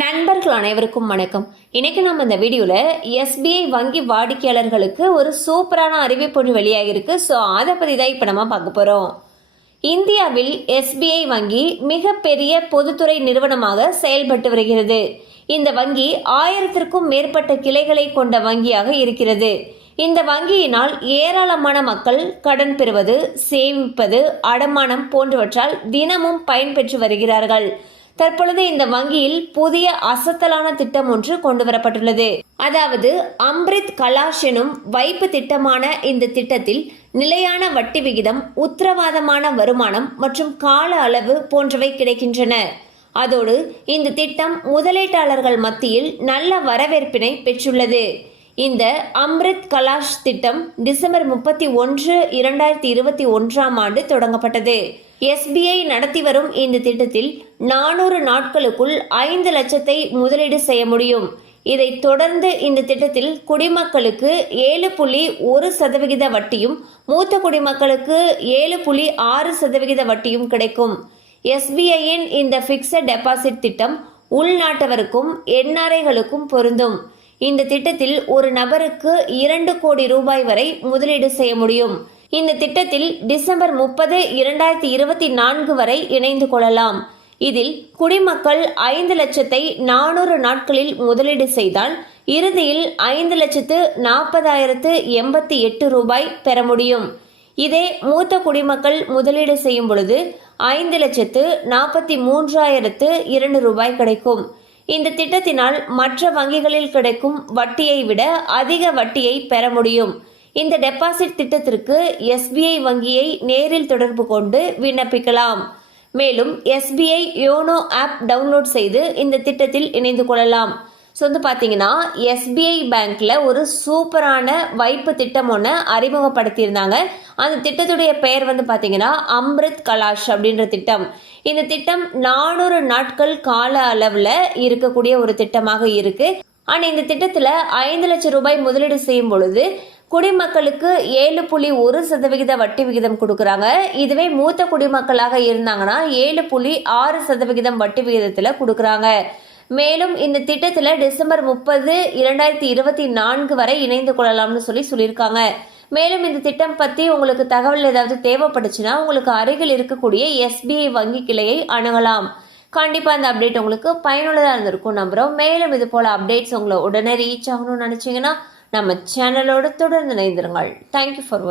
நண்பர்கள் அனைவருக்கும் வணக்கம். இன்னைக்கு நம்ம இந்த வீடியோவில் எஸ்பிஐ வங்கி வாடிக்கையாளர்களுக்கு ஒரு சூப்பரான அறிவிப்பு ஒன்று வெளியாகிருக்கு ஸோ அதை பற்றி தான் இப்போ நம்ம பார்க்க போகிறோம் இந்தியாவில் எஸ்பிஐ வங்கி மிகப்பெரிய பொதுத்துறை நிறுவனமாக செயல்பட்டு வருகிறது. இந்த வங்கி ஆயிரத்திற்கும் மேற்பட்ட கிளைகளை கொண்ட வங்கியாக இருக்கிறது. இந்த வங்கியினால் ஏராளமான மக்கள் கடன் பெறுவது சேமிப்பது அடமானம் போன்றவற்றால் தினமும் பயன்பெற்று வருகிறார்கள். தற்பொழுது இந்த வங்கியில் புதிய அசத்தலான திட்டம் ஒன்று கொண்டு வரப்பட்டுள்ளது அதாவது அம்ரித் கலாஷ் எனும் வைப்பு திட்டமான இந்த திட்டத்தில் நிலையான வட்டி விகிதம் உத்தரவாதமான வருமானம் மற்றும் கால அளவு போன்றவை கிடைக்கின்றன. அதோடு இந்த திட்டம் முதலீட்டாளர்கள் மத்தியில் நல்ல வரவேற்பினை பெற்றுள்ளது. இந்த அம்ரித் கலாஷ் திட்டம் டிசம்பர் முப்பத்தி ஒன்று இரண்டாயிரத்தி இருபத்தி ஒன்றாம் ஆண்டு தொடங்கப்பட்டது. எஸ்பிஐ நடத்தி வரும் இந்த திட்டத்தில் நானூறு நாட்களுக்குள் ஐந்து லட்சத்தை முதலீடு செய்ய முடியும். இதைத் தொடர்ந்து இந்த திட்டத்தில் குடிமக்களுக்கு ஏழு புள்ளி ஒரு சதவிகித வட்டியும் மூத்த குடிமக்களுக்கு ஏழு புள்ளி ஆறு சதவிகித வட்டியும் கிடைக்கும். எஸ்பிஐயின் இந்த ஃபிக்ஸட் டெபாசிட் திட்டம் உள்நாட்டவருக்கும் என்ஆர்ஐகளுக்கும் பொருந்தும். இந்த திட்டத்தில் ஒரு நபருக்கு இரண்டு கோடி ரூபாய் வரை முதலீடு செய்ய முடியும். இந்த திட்டத்தில் டிசம்பர் முப்பது இரண்டாயிரத்தி இருபத்தி நான்கு வரை இணைந்து கொள்ளலாம். இதில் குடிமக்கள் ஐந்து லட்சத்தை நானூறு நாட்களில் முதலீடு செய்தால் இறுதியில் ஐந்து லட்சத்து நாற்பதாயிரத்து எண்பத்தி எட்டு ரூபாய் பெற முடியும். இதே மூத்த குடிமக்கள் முதலீடு செய்யும் பொழுது ஐந்து லட்சத்து நாற்பத்தி மூன்றாயிரத்து இரண்டு ரூபாய் கிடைக்கும். இந்த திட்டத்தினால் மற்ற வங்கிகளில் கிடைக்கும் வட்டியை விட அதிக வட்டியை பெற முடியும். இந்த டெபாசிட் திட்டத்திற்கு எஸ்பிஐ வங்கியை நேரில் தொடர்பு கொண்டு விண்ணப்பிக்கலாம். மேலும் எஸ்பிஐ யோனோ ஆப் டவுன்லோட் செய்து இந்த திட்டத்தில் இணைந்து கொள்ளலாம். ஸோ வந்து பார்த்தீங்கன்னா எஸ்பிஐ பேங்க்கில் ஒரு சூப்பரான வைப்பு திட்டம் ஒன்று அறிமுகப்படுத்தியிருந்தாங்க. அந்த திட்டத்துடைய பெயர் வந்து பார்த்தீங்கன்னா அம்ரித் கலாஷ் அப்படின்ற திட்டம். இந்த திட்டம் நானூறு நாட்கள் கால அளவில் இருக்கக்கூடிய ஒரு திட்டமாக இருக்குது ஆனால் இந்த திட்டத்தில் ஐந்து லட்சம் ரூபாய் முதலீடு செய்யும் பொழுது குடிமக்களுக்கு ஏழு புள்ளி ஒரு சதவிகித வட்டி விகிதம் கொடுக்குறாங்க. இதுவே மூத்த குடிமக்களாக இருந்தாங்கன்னா ஏழு புள்ளி ஆறு சதவிகிதம் வட்டி விகிதத்தில் கொடுக்குறாங்க. மேலும் இந்த திட்டத்தில் டிசம்பர் முப்பது இரண்டாயிரத்தி இருபத்தி நான்கு வரை இணைந்து கொள்ளலாம்னு சொல்லி சொல்லியிருக்காங்க. மேலும் இந்த திட்டம் பற்றி உங்களுக்கு தகவல் ஏதாவது தேவைப்பட்டுச்சுன்னா உங்களுக்கு அருகில் இருக்கக்கூடிய எஸ்பிஐ வங்கி கிளையை அணுகலாம். கண்டிப்பாக அந்த அப்டேட் உங்களுக்கு பயனுள்ளதாக இருந்திருக்கும் நம்புகிறோம் மேலும் இது போல் அப்டேட்ஸ் உங்களை உடனே ரீச் ஆகணும்னு நினச்சிங்கன்னா நம்ம சேனலோடு தொடர்ந்து இணைந்திருங்கள். தேங்க்யூ ஃபார் வாட்சிங்